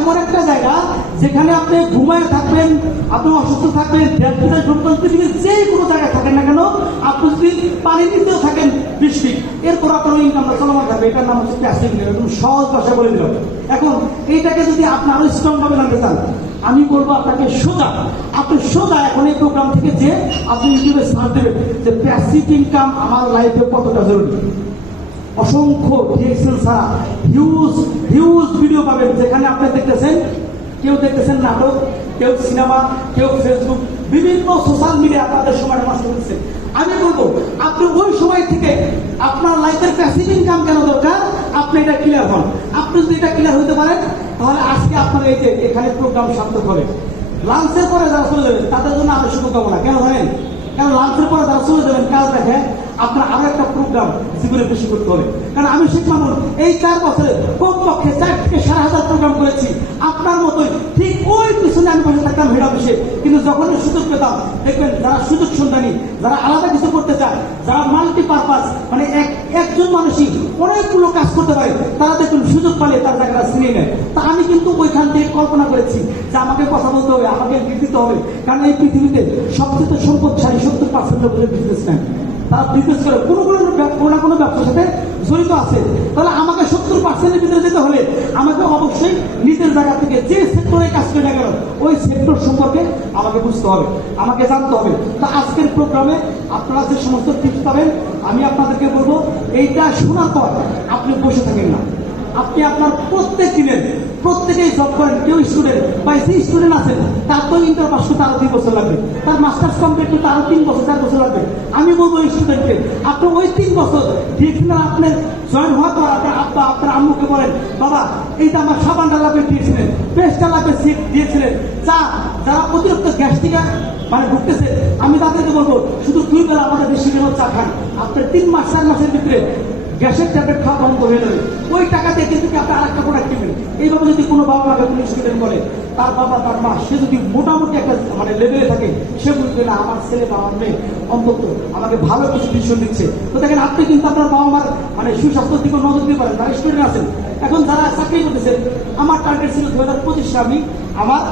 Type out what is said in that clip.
এমন একটা জায়গা যেখানে আপনি ঘুমায় থাকবেন, আপনি অসুস্থ থাকবেন, পৃথিবীর যে কোনো জায়গায় থাকেন না কেন, আপনি যদি পানি নিতেও থাকেন 20 ফিট, এরপর আপনার ইনকামটা চলমান থাকবে। এটার নাম হচ্ছে প্যাসিভ ইনকাম। একদম সহজ ভাষায় বলে দিলাম। এখন এইটাকে যদি আপনি আরো স্ট্রং ভাবে জানতে চান, আমি বলবো আপনাকে আপনি সোজা এখন এই প্রোগ্রাম থেকে যে আপনি ইউটিউবে সার্চ দেবেন যে প্যাসিভ ইনকাম আমার লাইফে কতটা জরুরি। অসংখ্য ডিএক্সএল ছাড়া হিউজ ভিডিও পাবেন, যেখানে আপনি দেখতেছেন, কেউ দেখতেছেন নাটক, কেউ সিনেমা, কেউ ফেসবুক, বিভিন্ন সোশ্যাল মিডিয়া আপনাদের সময় নষ্ট করছে। আমি বলবো আপনি ওই সময় থেকে আপনার লাইফের প্যাসিভ ইনকাম কেন দরকার, আপনি এটা ক্লিয়ার হন। আপনি যদি এটা ক্লিয়ার হতে পারেন, তাহলে আজকে আপনার এই যে এখানে প্রোগ্রাম সার্থক হবে। লাঞ্চের পরে যারা চলে যাবেন তাদের জন্য আমি শুভকামনা। কেন জানেন? কারণ লাঞ্চের পরে যারা চলে যাবেন কাজ দেখে আপনার আরো একটা প্রোগ্রাম জীবনে বেশি করতে হবে। কারণ আমি শিখ মানুষ এই 4 বছরে কমপক্ষে 4 থেকে 7,500 প্রোগ্রাম করেছি। আপনার মতোই ঠিক ওই পিছনে আমি বসে থাকতাম হেড অফিসে, কিন্তু যখনই সুযোগ পেতাম, দেখবেন যারা সুযোগ সন্ধানী, যারা আলাদা কিছু করতে চায়, যারা মাল্টিপারপাস, মানে একজন মানুষই অনেকগুলো কাজ করতে পারে, তারা দেখবেন সুযোগ পালে তার জায়গাটা ছিনিয়ে নেয়। তা আমি কিন্তু ওইখান থেকে কল্পনা করেছি যে আমাকে কথা বলতে হবে, আমাকে দিতে হবে। কারণ এই পৃথিবীতে সবচেয়ে সম্পদশালী 70% লোক বিজনেসম্যান, তারা বিজনেস করে কোনো না কোনো ব্যবসার সাথে জড়িত আছে। তাহলে আমাকে 70%-এর ভিতরে যেতে হলে আমাকে অবশ্যই নিজের জায়গা থেকে যে সেক্টরে কাজ করে না কেন ওই সেক্টর সম্পর্কে আমাকে বুঝতে হবে, আমাকে জানতে হবে। তো আজকের প্রোগ্রামে আপনারা যে সমস্ত টিপস পাবেন, আমি আপনাদেরকে বলবো এইটা শোনার পর আপনি বসে থাকেন না। আপনি আপনার প্রত্যেক দিনের প্রত্যেকেই জব করেন, কেউ স্টুডেন্ট বা যে স্টুডেন্ট আছেন তার তো ইন্টার পাস করতে আরো 2 বছর লাগবে, তার মাস্টার্স কমপ্লিট করতে আরো 3 বছর 4 বছর লাগবে। আমি বলবো ওই স্টুডেন্টকে আপনি ওই 3 বছর দিয়েছিলেন, আপনার জয়েন হওয়ার পর আপনার আব্বা আপনার আম্মুকে বলেন, বাবা এইটা আমার সাবানটা লাগবে দিয়েছিলেন, পেস্টটা লাগবে দিয়েছিলেন, যারা অতিরিক্ত গ্যাস থেকে মানে ঢুকতেছে, আমি তাদেরকে বলবো শুধু 2 বেলা আমাদের বেশি বেলা চা খান, আপনার 3 মাস 4 মাসের ভিতরে গ্যাসের ট্যাবলেট খাওয়া বন্ধ হয়ে যাবে। ওই টাকা দিয়ে কিন্তু আপনি আর একটা প্রোডাক্ট কিনবেন। এইভাবে যদি কোনো বাবা মাকে কোনো স্টুডেন্ট করে, তার বাবা তার মা সে যদি মোটামুটি একটা মানে লেভেলে থাকে, সে বুঝবে না আমার ছেলে বা আমার মেয়ে অন্তত আমাকে ভালো কিছু ডিসিশন দিচ্ছে। তো দেখেন আপনি কিন্তু আপনার বাবা মার মানে সুস্বাস্থ্যের দিকে নজর দিতে পারেন, যারা স্টুডেন্ট আছেন। এখন যারা চাকরি করতেছেন, আমার টার্গেট ছিল 2025 আমি আমার